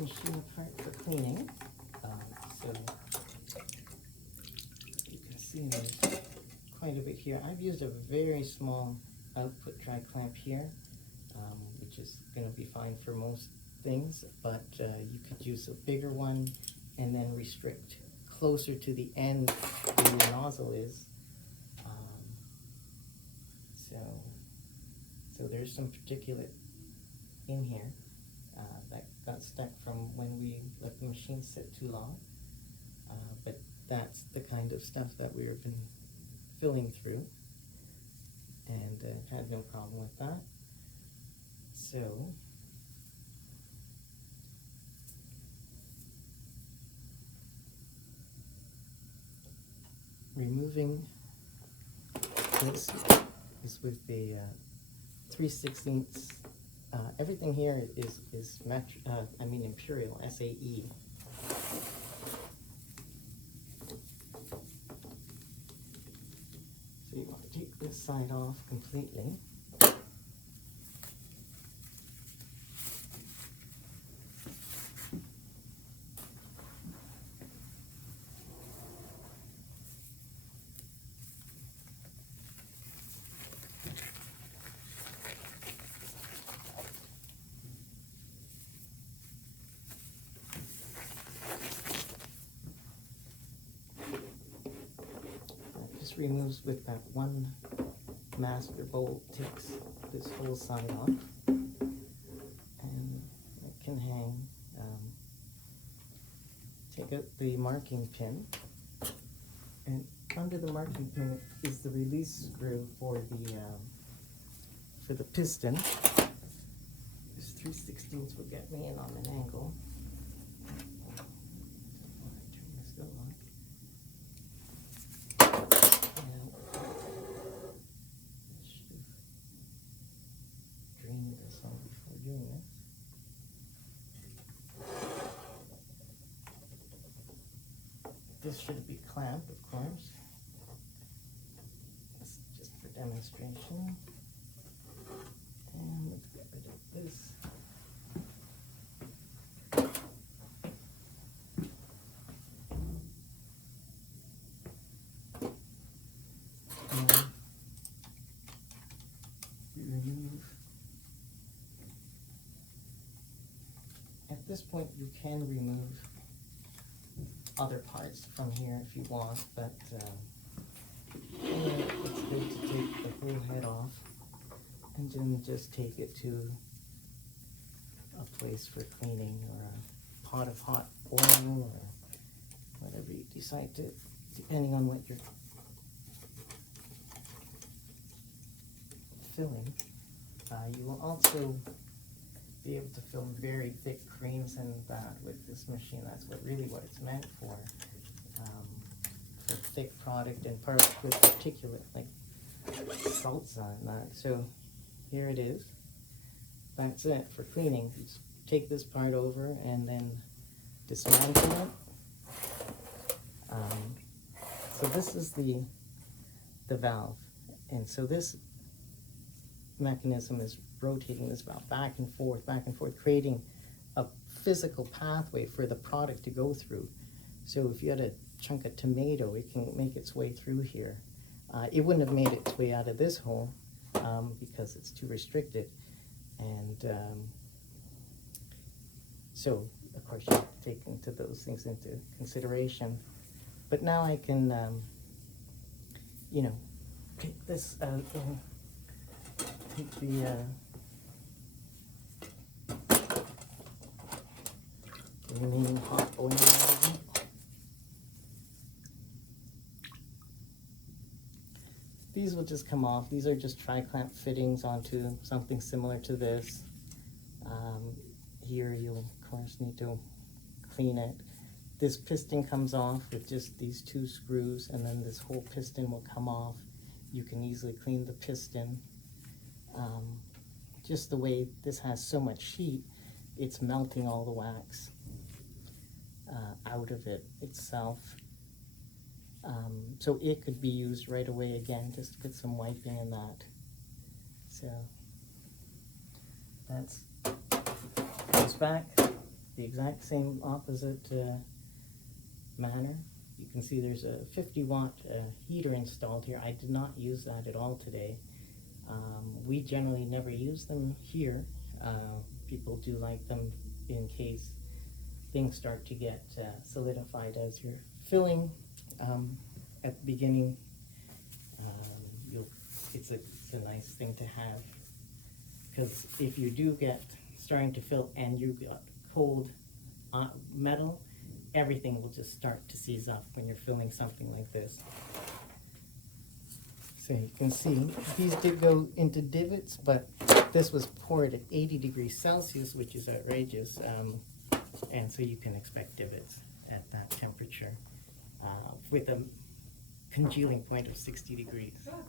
machine apart for cleaning. So you can see there's quite a bit here. I've used a very small output dry clamp here, which is going to be fine for most things, but you could use a bigger one and then restrict closer to the end where your nozzle is. So there's some particulate in here that got stuck from when we let the machine sit too long, but that's the kind of stuff that we've been filling through, and had no problem with that. So removing this is with the 3/16. Everything here is Imperial, SAE. So you want to take this side off completely. Removes with that one master bolt, takes this whole side off, and it can hang. Take out the marking pin, and under the marking pin is the release screw for the piston. This 3/16 will get me in on an angle. Turn this go on. Doing this. This should be clamped, of course. This is just for demonstration. And let's get rid of this. And remove. At this point, you can remove other parts from here if you want, but it's good to take the whole head off and then just take it to a place for cleaning, or a pot of hot oil, or whatever you decide to, depending on what you're filling. You will also be able to fill very thick creams and that with this machine. That's what it's meant for thick product and with particulate like salsa and that. So here it is. That's it for cleaning. Just take this part over and then dismantle it. So this is the valve, and so this mechanism is rotating this valve back and forth, creating a physical pathway for the product to go through. So if you had a chunk of tomato, it can make its way through here. It wouldn't have made its way out of this hole because it's too restricted. And so, of course, you have to take those things into consideration. But now I can, take this out and take the remaining hot oil out of it. These will just come off. These are just tri-clamp fittings onto something similar to this. Here you'll, of course, need to clean it. This piston comes off with just these two screws, and then this whole piston will come off. You can easily clean the piston. Just the way this has so much heat, it's melting all the wax out of it itself. So it could be used right away again, just to get some wiping in that. So that's goes back. the exact same opposite manner. You can see there's a 50-watt heater installed here. I did not use that at all today. We generally never use them here. People do like them in case things start to get solidified as you're filling. At the beginning, it's a nice thing to have, because if you do get starting to fill and you got cold metal, everything will just start to seize up when you're filling something like this. So you can see these did go into divots, but this was poured at 80 degrees Celsius, which is outrageous, and so you can expect divots at that temperature with a congealing point of 60 degrees.